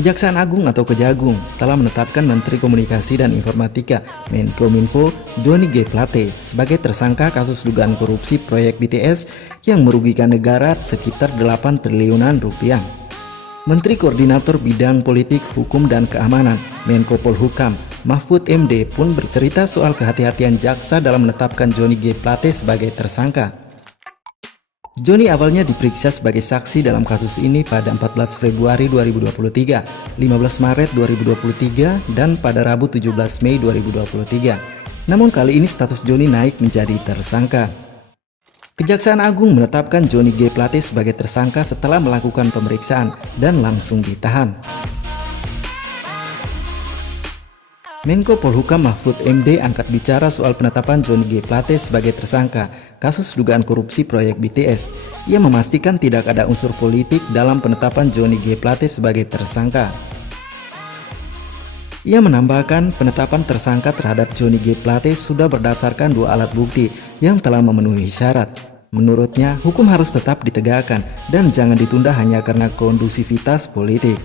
Kejaksaan Agung atau Kejagung telah menetapkan Menteri Komunikasi dan Informatika Menkominfo Johnny G. Plate sebagai tersangka kasus dugaan korupsi proyek BTS yang merugikan negara sekitar 8 triliunan rupiah. Menteri Koordinator Bidang Politik, Hukum, dan Keamanan Menko Polhukam Mahfud MD pun bercerita soal kehati-hatian jaksa dalam menetapkan Johnny G. Plate sebagai tersangka. Johnny awalnya diperiksa sebagai saksi dalam kasus ini pada 14 Februari 2023, 15 Maret 2023, dan pada Rabu 17 Mei 2023. Namun kali ini status Johnny naik menjadi tersangka. Kejaksaan Agung menetapkan Johnny G. Plate sebagai tersangka setelah melakukan pemeriksaan dan langsung ditahan. Menko Polhukam Mahfud MD angkat bicara soal penetapan Johnny G. Plate sebagai tersangka kasus dugaan korupsi proyek BTS. Ia memastikan tidak ada unsur politik dalam penetapan Johnny G. Plate sebagai tersangka. Ia menambahkan penetapan tersangka terhadap Johnny G. Plate sudah berdasarkan 2 alat bukti yang telah memenuhi syarat. Menurutnya, hukum harus tetap ditegakkan dan jangan ditunda hanya karena kondusivitas politik.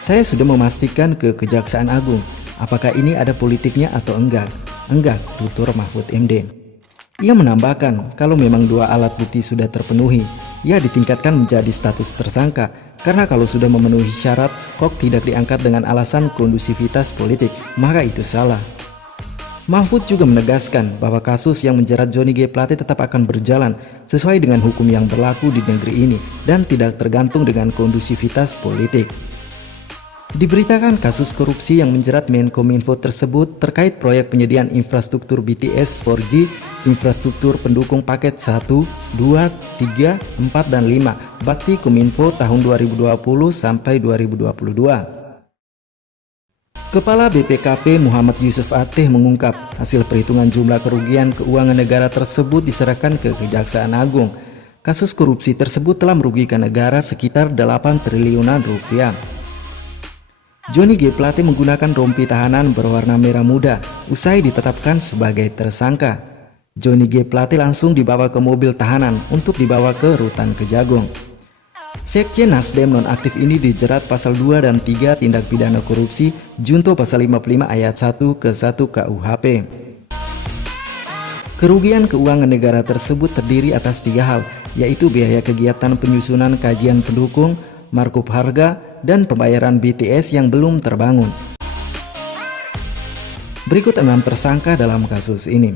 Saya sudah memastikan ke Kejaksaan Agung, apakah ini ada politiknya atau enggak? Enggak, tutur Mahfud MD. Ia menambahkan, kalau memang 2 alat bukti sudah terpenuhi, ia ditingkatkan menjadi status tersangka, karena kalau sudah memenuhi syarat, kok tidak diangkat dengan alasan kondusivitas politik, maka itu salah. Mahfud juga menegaskan bahwa kasus yang menjerat Johnny G. Plate tetap akan berjalan sesuai dengan hukum yang berlaku di negeri ini dan tidak tergantung dengan kondusivitas politik. Diberitakan kasus korupsi yang menjerat Menkominfo tersebut terkait proyek penyediaan infrastruktur BTS 4G, infrastruktur pendukung paket 1, 2, 3, 4, dan 5 Bakti Kominfo tahun 2020 sampai 2022. Kepala BPKP Muhammad Yusuf Ateh mengungkap hasil perhitungan jumlah kerugian keuangan negara tersebut diserahkan ke Kejaksaan Agung. Kasus korupsi tersebut telah merugikan negara sekitar 8 triliunan rupiah. Johnny G. Plate menggunakan rompi tahanan berwarna merah muda usai ditetapkan sebagai tersangka. Johnny G. Plate langsung dibawa ke mobil tahanan untuk dibawa ke rutan Kejagung. Sekjen Nasdem nonaktif ini dijerat pasal 2 dan 3 tindak pidana korupsi junto pasal 55 ayat 1 ke 1 KUHP. Kerugian keuangan negara tersebut terdiri atas 3 hal, yaitu biaya kegiatan penyusunan kajian pendukung, markup harga, dan pembayaran BTS yang belum terbangun. Berikut 6 tersangka dalam kasus ini.